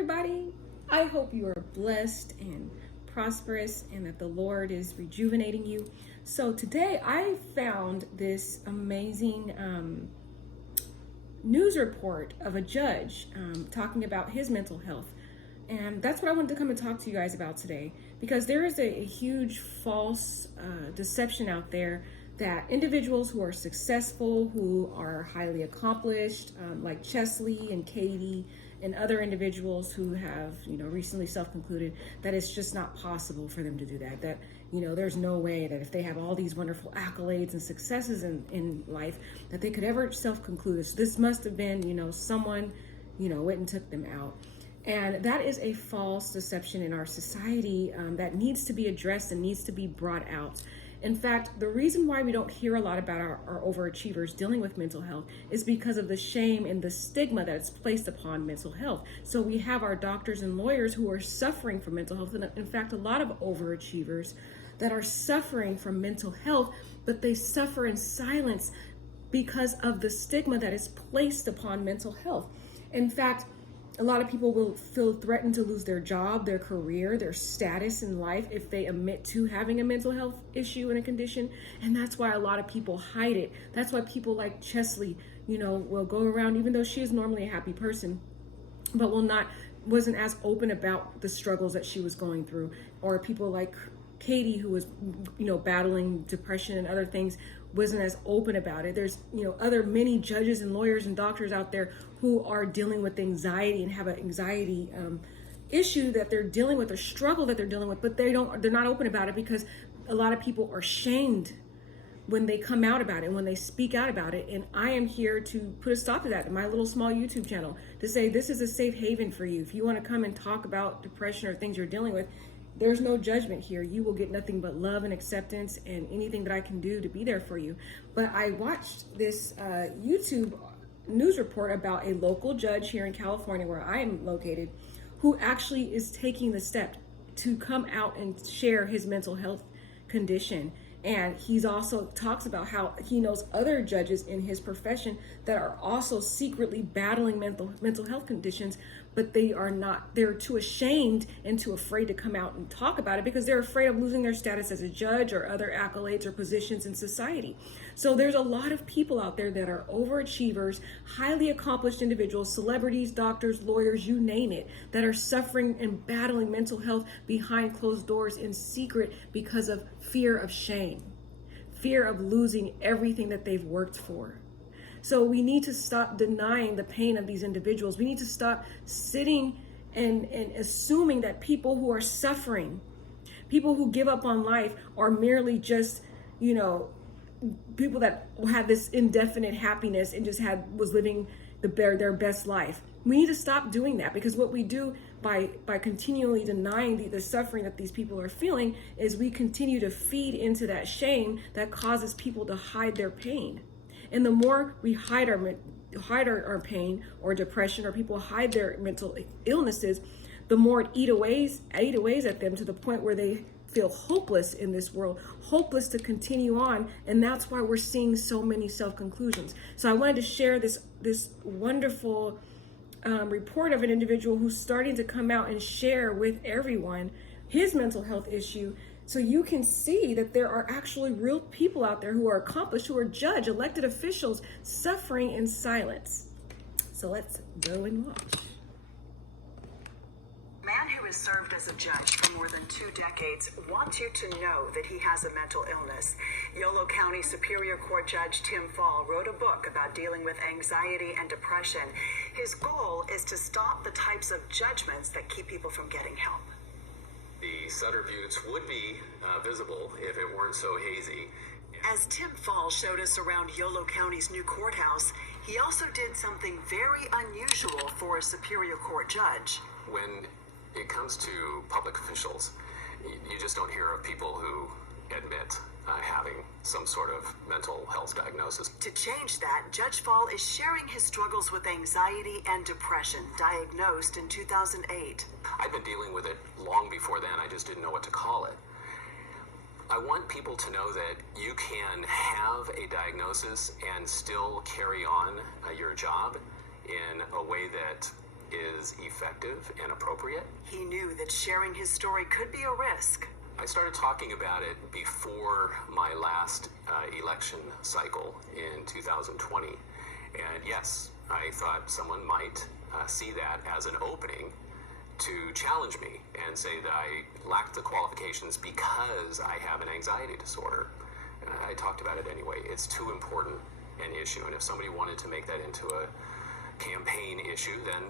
everybody. I hope you are blessed and prosperous and that the Lord is rejuvenating you. So today I found this amazing news report of a judge talking about his mental health. And that's what I wanted to come and talk to you guys about today, because there is a huge false deception out there that individuals who are successful, who are highly accomplished, like Cheslie and Katie and other individuals who have, recently self-concluded that it's just not possible for them to do that. That, there's no way that if they have all these wonderful accolades and successes in life, that they could ever self-conclude. So this must have been, someone, went and took them out. And that is a false deception in our society that needs to be addressed and needs to be brought out. In fact, the reason why we don't hear a lot about our overachievers dealing with mental health is because of the shame and the stigma that is placed upon mental health. So we have our doctors and lawyers who are suffering from mental health. And in fact, a lot of overachievers that are suffering from mental health, but they suffer in silence because of the stigma that is placed upon mental health. In fact, a lot of people will feel threatened to lose their job, their career, their status in life if they admit to having a mental health issue and a condition. And that's why a lot of people hide it. That's why people like Cheslie, will go around, even though she is normally a happy person, but wasn't as open about the struggles that she was going through. Or people like Katie, who was, battling depression and other things, wasn't as open about it. There's, other many judges and lawyers and doctors out there who are dealing with anxiety and have an anxiety issue that they're dealing with, or struggle that they're dealing with, but they're not open about it because a lot of people are shamed when they come out about it, when they speak out about it. And I am here to put a stop to that in my little small YouTube channel, to say this is a safe haven for you. If you want to come and talk about depression or things you're dealing with, there's no judgment here. You will get nothing but love and acceptance and anything that I can do to be there for you. But I watched this YouTube news report about a local judge here in California, where I am located, who actually is taking the step to come out and share his mental health condition. And he's also talks about how he knows other judges in his profession that are also secretly battling mental health conditions, but they're too ashamed and too afraid to come out and talk about it because they're afraid of losing their status as a judge or other accolades or positions in society. So there's a lot of people out there that are overachievers, highly accomplished individuals, celebrities, doctors, lawyers, you name it, that are suffering and battling mental health behind closed doors in secret because of fear of shame, fear of losing everything that they've worked for. So we need to stop denying the pain of these individuals. We need to stop sitting and assuming that people who are suffering, people who give up on life, are merely just, people that had this indefinite happiness and just was living their best life. We need to stop doing that, because what we do by continually denying the suffering that these people are feeling is we continue to feed into that shame that causes people to hide their pain. And the more we hide our pain or depression, or people hide their mental illnesses, the more it eat away at them, to the point where they feel hopeless in this world, hopeless to continue on. And that's why we're seeing so many self-conclusions. So I wanted to share this wonderful report of an individual who's starting to come out and share with everyone his mental health issue, so you can see that there are actually real people out there who are accomplished, who are judge, elected officials, suffering in silence. So let's go and watch. A man who has served as a judge for more than 2 decades wants you to know that he has a mental illness. Yolo County Superior Court Judge Tim Fall wrote a book about dealing with anxiety and depression. His goal is to stop the types of judgments that keep people from getting help. The Sutter Buttes would be visible if it weren't so hazy. As Tim Fall showed us around Yolo County's new courthouse, he also did something very unusual for a Superior Court judge. When it comes to public officials, you just don't hear of people who admit having some sort of mental health diagnosis. To change that, Judge Fall is sharing his struggles with anxiety and depression, diagnosed in 2008. I've been dealing with it long before then. I just didn't know what to call it. I want people to know that you can have a diagnosis and still carry on your job in a way that is effective and appropriate. He knew that sharing his story could be a risk. I started talking about it before my last election cycle in 2020. And yes, I thought someone might see that as an opening to challenge me and say that I lacked the qualifications because I have an anxiety disorder. And I talked about it anyway. It's too important an issue, and if somebody wanted to make that into a campaign issue, then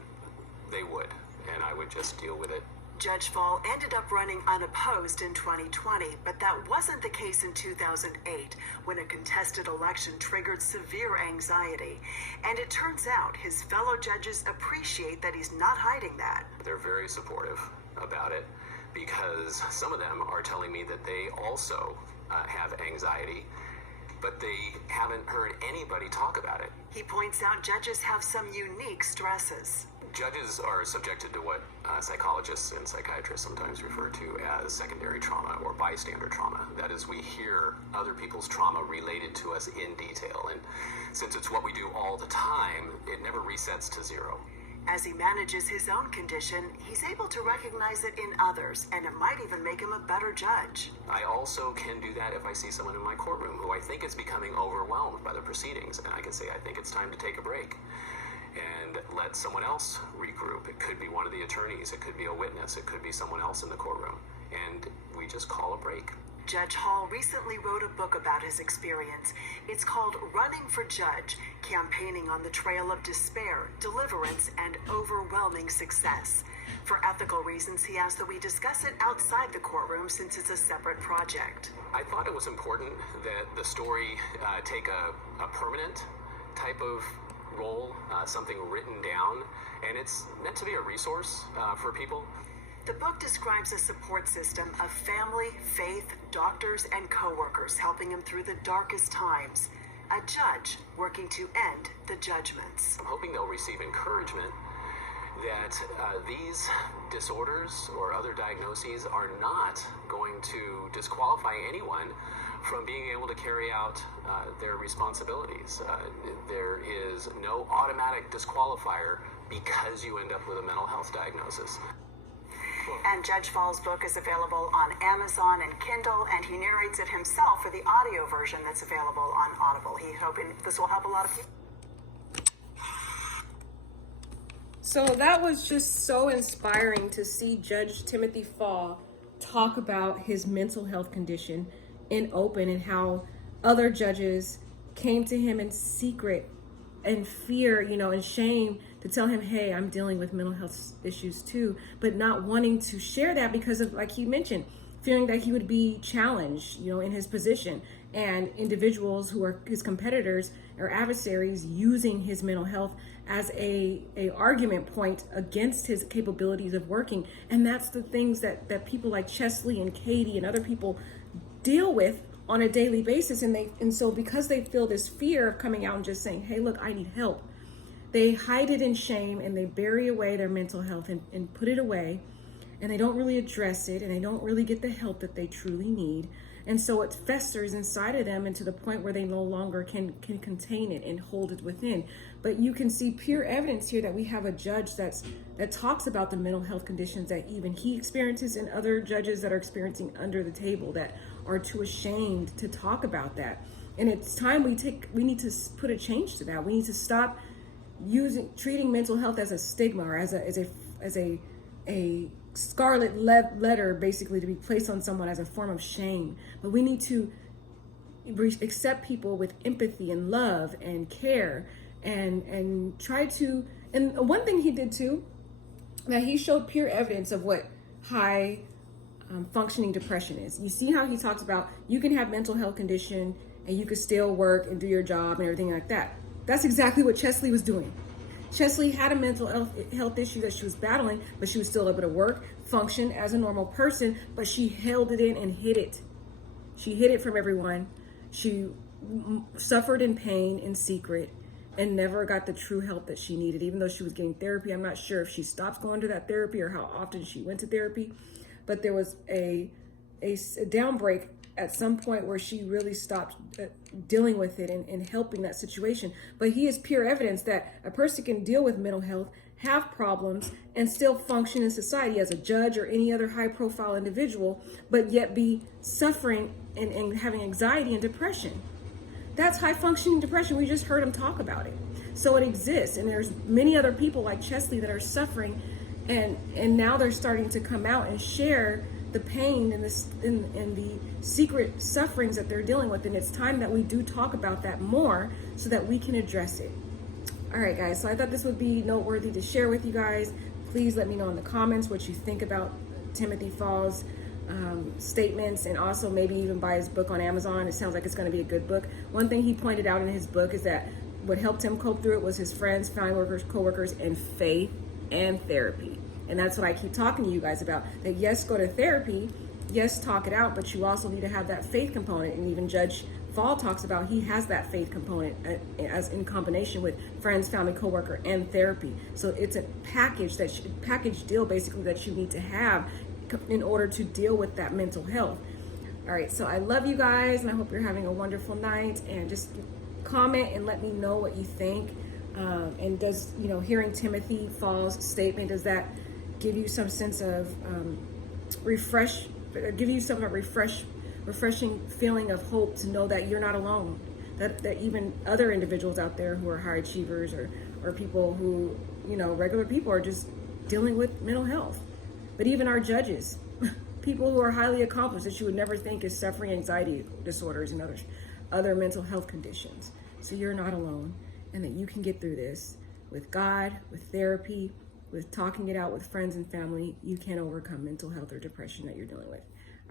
they would, and I would just deal with it. Judge Fall ended up running unopposed in 2020, but that wasn't the case in 2008, when a contested election triggered severe anxiety. And it turns out his fellow judges appreciate that he's not hiding that. They're very supportive about it, because some of them are telling me that they also have anxiety, but they haven't heard anybody talk about it. He points out judges have some unique stresses. Judges are subjected to what psychologists and psychiatrists sometimes refer to as secondary trauma or bystander trauma. That is, we hear other people's trauma related to us in detail, and since it's what we do all the time, it never resets to zero. As he manages his own condition, he's able to recognize it in others, and it might even make him a better judge. I also can do that if I see someone in my courtroom who I think is becoming overwhelmed by the proceedings, and I can say, I think it's time to take a break and let someone else regroup. It could be one of the attorneys, it could be a witness, it could be someone else in the courtroom, and we just call a break. Judge Hall recently wrote a book about his experience. It's called Running for Judge, Campaigning on the Trail of Despair, Deliverance, and Overwhelming Success. For ethical reasons, he asked that we discuss it outside the courtroom since it's a separate project. I thought it was important that the story take a permanent type of role, something written down, and it's meant to be a resource for people. The book describes a support system of family, faith, doctors, and co-workers helping him through the darkest times. A judge working to end the judgments. I'm hoping they'll receive encouragement that these disorders or other diagnoses are not going to disqualify anyone from being able to carry out their responsibilities. There is no automatic disqualifier because you end up with a mental health diagnosis. And Judge Fall's book is available on Amazon and Kindle, and he narrates it himself for the audio version that's available on Audible. He's hoping this will help a lot of people. So that was just so inspiring to see Judge Timothy Fall talk about his mental health condition in open, and how other judges came to him in secret and fear, and shame, to tell him, hey, I'm dealing with mental health issues too, but not wanting to share that because of, like he mentioned, fearing that he would be challenged, in his position, and individuals who are his competitors or adversaries using his mental health as a argument point against his capabilities of working. And that's the things that people like Cheslie and Katie and other people deal with on a daily basis. And so because they feel this fear of coming out and just saying, hey, look, I need help, they hide it in shame and they bury away their mental health and put it away, and they don't really address it, and they don't really get the help that they truly need. And so it festers inside of them, and to the point where they no longer can contain it and hold it within. But you can see pure evidence here that we have a judge that talks about the mental health conditions that even he experiences, and other judges that are experiencing under the table that are too ashamed to talk about that. And it's time we need to put a change to that. We need to stop treating mental health as a stigma, or as a scarlet letter, basically, to be placed on someone as a form of shame. But we need to accept people with empathy and love and care, and try to. And one thing he did too, that he showed pure evidence of what high functioning depression is. You see how he talks about you can have mental health condition and you can still work and do your job and everything like that. That's exactly what Cheslie was doing. Cheslie had a mental health issue that she was battling, but she was still able to work, function as a normal person, but she held it in and hid it. She hid it from everyone. She suffered in pain in secret and never got the true help that she needed, even though she was getting therapy. I'm not sure if she stopped going to that therapy or how often she went to therapy, but there was a downbreak at some point where she really stopped dealing with it and helping that situation. But he is pure evidence that a person can deal with mental health, have problems, and still function in society as a judge or any other high profile individual, but yet be suffering and having anxiety and depression. That's high functioning depression. We just heard him talk about it. So it exists, and there's many other people like Cheslie that are suffering, and now they're starting to come out and share the pain and the secret sufferings that they're dealing with. And it's time that we do talk about that more so that we can address it. All right, guys, so I thought this would be noteworthy to share with you guys. Please let me know in the comments what you think about Timothy Fall's statements, and also maybe even buy his book on Amazon. It sounds like it's going to be a good book. One thing he pointed out in his book is that what helped him cope through it was his friends, family workers, co-workers, and faith and therapy. And that's what I keep talking to you guys about, that yes, go to therapy, yes, talk it out, but you also need to have that faith component. And even Judge Fall talks about he has that faith component as in combination with friends, family, co-worker, and therapy. So it's a package deal basically that you need to have in order to deal with that mental health. All right, so I love you guys, and I hope you're having a wonderful night. And just comment and let me know what you think. And does, hearing Timothy Fall's statement, does that give you some sense of refreshing feeling of hope to know that you're not alone, that even other individuals out there who are high achievers or people who, regular people are just dealing with mental health. But even our judges, people who are highly accomplished that you would never think is suffering anxiety disorders and other mental health conditions. So you're not alone, and that you can get through this with God, with therapy, with talking it out with friends and family. You can overcome mental health or depression that you're dealing with.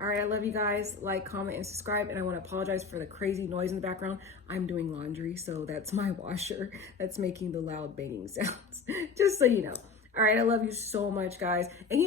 All right, I love you guys. Like, comment, and subscribe. And I want to apologize for the crazy noise in the background. I'm doing laundry, so that's my washer that's making the loud banging sounds, just so you know. All right, I love you so much, guys. And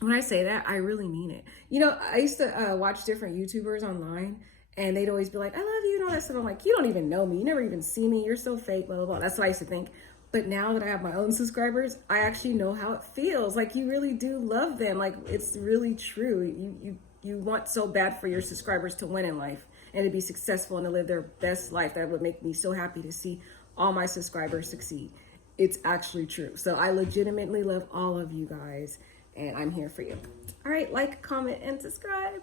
when I say that, I really mean it. I used to watch different YouTubers online, and they'd always be like, I love you and all that stuff. I'm like, you don't even know me. You never even see me. You're so fake, blah, blah, blah. That's what I used to think. But now that I have my own subscribers, I actually know how it feels. Like, you really do love them. Like, it's really true. You want so bad for your subscribers to win in life and to be successful and to live their best life. That would make me so happy to see all my subscribers succeed. It's actually true. So I legitimately love all of you guys, and I'm here for you. All right, like, comment, and subscribe.